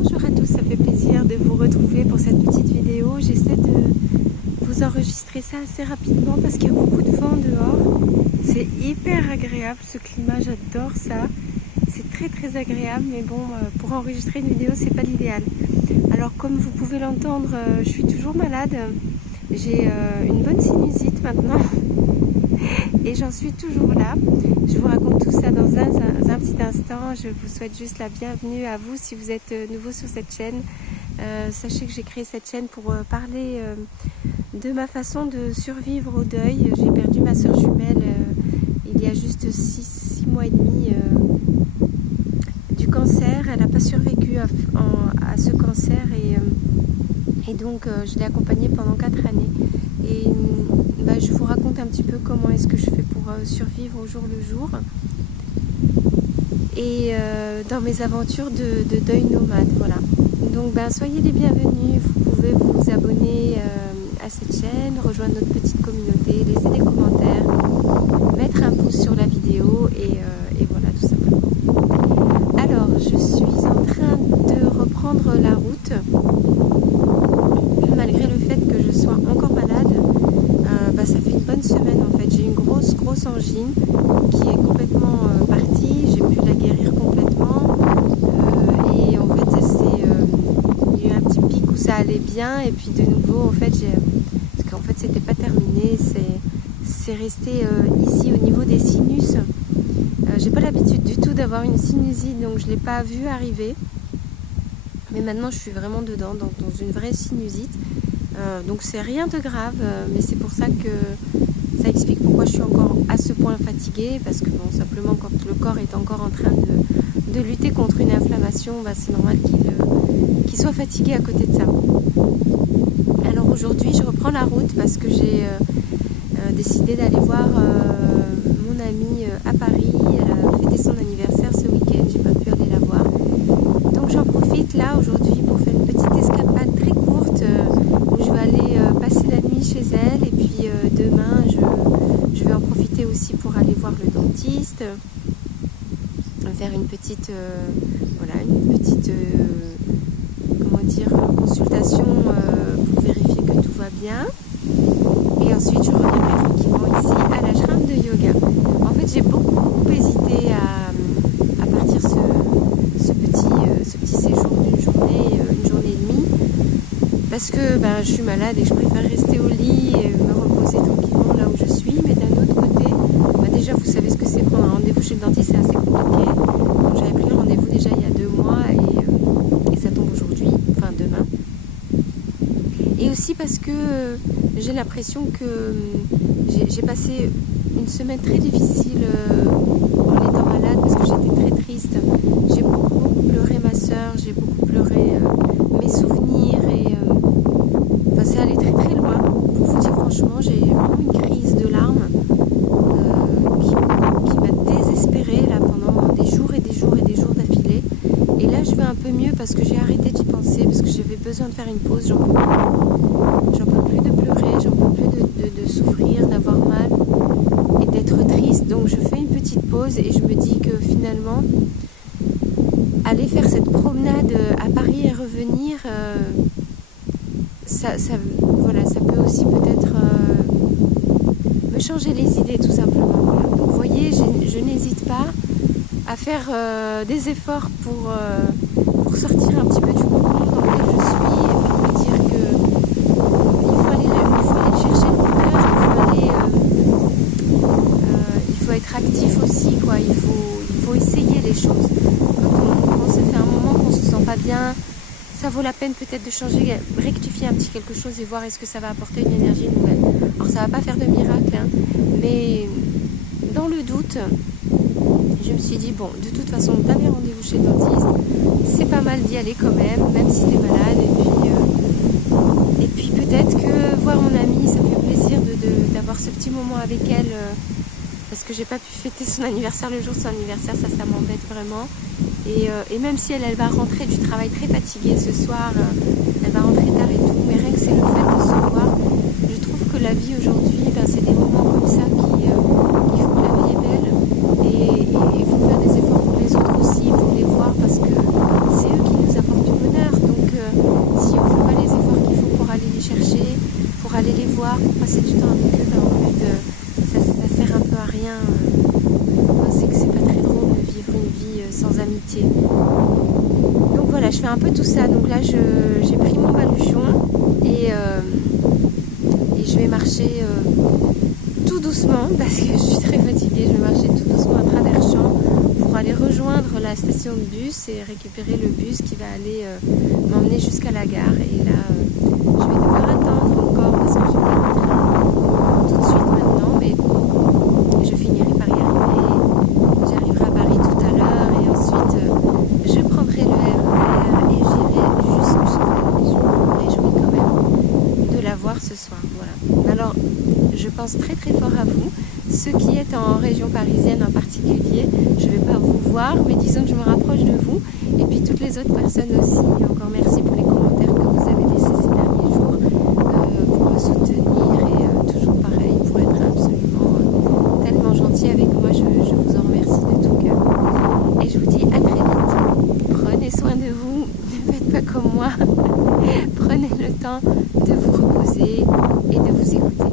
Bonjour à tous, ça fait plaisir de vous retrouver pour cette petite vidéo. J'essaie de vous enregistrer ça assez rapidement parce qu'il y a beaucoup de vent dehors. C'est hyper agréable ce climat, j'adore ça. C'est très agréable, mais bon, pour enregistrer une vidéo, c'est pas l'idéal. Alors comme vous pouvez l'entendre, je suis toujours malade. J'ai une bonne sinusite maintenant. Et j'en suis toujours là. Je vous raconte tout ça dans un petit instant. Je vous souhaite juste la bienvenue à vous si vous êtes nouveau sur cette chaîne. Sachez que j'ai créé cette chaîne pour parler de ma façon de survivre au deuil. J'ai perdu ma soeur jumelle il y a juste 6 mois et demi du cancer. Elle n'a pas survécu à ce cancer et donc je l'ai accompagnée pendant 4 années. Et je vous raconte un petit peu comment est-ce que je fais pour survivre au jour le jour et dans mes aventures de deuil nomade, voilà. Donc soyez les bienvenus, vous pouvez vous abonner à cette chaîne, rejoindre notre petite communauté, laisser des commentaires, mettre un pouce sur la vidéo et voilà, tout simplement. Alors je suis en train de reprendre la route malgré le fait que je sois encore malade. Ça fait une bonne semaine en fait. J'ai une grosse angine qui est complètement partie. J'ai pu la guérir complètement. Et en fait, il y a eu un petit pic où ça allait bien. Et puis de nouveau, en fait, parce qu'en fait, c'était pas terminé. C'est resté ici au niveau des sinus. J'ai pas l'habitude du tout d'avoir une sinusite, donc je l'ai pas vu arriver. Mais maintenant, je suis vraiment dedans, dans une vraie sinusite. Donc c'est rien de grave, mais c'est pour ça que ça explique pourquoi je suis encore à ce point fatiguée, parce que bon, simplement quand le corps est encore en train de lutter contre une inflammation, c'est normal qu'il soit fatigué à côté de ça. Alors aujourd'hui je reprends la route parce que j'ai décidé d'aller voir mon amie à Paris. Elle a fêté son anniversaire ce week-end, j'ai pas pu aller la voir. Donc j'en profite là aujourd'hui pour faire une petite escapade très courte où je vais aller passer la nuit chez elle et puis demain je vais en profiter aussi pour aller voir le dentiste, faire une petite consultation pour vérifier que tout va bien. Et ensuite je reviendrai tranquillement ici à l'ashram de yoga. En fait j'ai beaucoup hésité à partir ce petit séjour d'une journée et demie, parce que je suis malade et je préfère rester au lit et me reposer tranquillement là où je suis. Mais d'un autre côté, déjà vous savez ce que c'est prendre un rendez-vous chez le dentiste, c'est assez compliqué. Donc j'avais pris le rendez-vous déjà il y a 2 mois et ça tombe aujourd'hui, enfin demain. Et aussi parce que j'ai l'impression que j'ai passé une semaine très difficile en étant malade, parce que j'étais très triste. J'ai beaucoup pleuré ma soeur, j'ai beaucoup pleuré mes souvenirs et c'est allé très loin. Pour vous dire franchement, j'ai vraiment une crise de larmes qui m'a désespérée là pendant des jours d'affilée. Et là je vais un peu mieux parce que j'ai arrêté d'y penser, parce que j'avais besoin de faire une pause. J'en peux plus de pleurer, j'en peux plus de souffrir, d'avoir mal et d'être triste. Donc je fais une petite pause et je me dis que finalement aller faire cette promenade à Paris et revenir, ça peut aussi peut-être me changer les idées tout simplement. Voilà. Donc vous voyez, je n'hésite pas à faire des efforts pour sortir un petit peu du cocon dans lequel je suis et puis me dire que il faut aller chercher le bonheur, il faut être actif aussi, quoi. Il faut essayer les choses. Quand ça fait un moment qu'on se sent pas bien, ça vaut la peine peut-être de changer, rectifier un petit quelque chose et voir est-ce que ça va apporter une énergie nouvelle. Alors ça va pas faire de miracle, mais dans le doute, je me suis dit bon, de toute façon t'avais rendez-vous chez le dentiste, c'est pas mal d'y aller quand même si t'es malade, et puis peut-être que voir mon amie, ça me fait plaisir d'avoir ce petit moment avec elle, parce que j'ai pas pu fêter son anniversaire le jour de son anniversaire, ça m'embête vraiment. Et même si elle va rentrer du travail très fatiguée ce soir, elle va rentrer tard et tout, mais rien que c'est le fait de se voir, je trouve que la vie aujourd'hui, c'est des moments comme ça qui font que la vie est belle, et il faut faire des efforts pour les autres aussi, pour les voir, parce que c'est eux qui nous apportent du bonheur. pour passer du temps avec eux, ben, en fait, ça sert un peu à rien. C'est que c'est pas très drôle de vivre une vie sans amitié. Donc voilà, je fais un peu tout ça. Donc là, j'ai pris mon baluchon et je vais marcher tout doucement parce que je suis très fatiguée. Je vais marcher tout doucement à travers champs pour aller rejoindre la station de bus et récupérer le bus qui va aller m'emmener jusqu'à la gare. Et là, je vais devoir attendre encore parce que je vais pas rentrer tout de suite maintenant, mais je finirai par y arriver. J'arriverai à Paris tout à l'heure et ensuite je prendrai le RER et j'irai jusqu'au chez elle. Et je me réjouis quand même de la voir ce soir. Voilà. Alors, je pense très très fort à vous. Ceux qui êtes en région parisienne en particulier, je ne vais pas vous voir, mais disons que je me rapproche de vous. Et puis toutes les autres personnes aussi. Et encore merci pour les commentaires que vous avez laissés ces derniers jours pour me soutenir et toujours pareil, pour être absolument tellement gentil avec moi. Je vous en remercie de tout cœur. Et je vous dis à très vite. Prenez soin de vous. Ne faites pas comme moi. Prenez le temps de vous reposer et de vous écouter.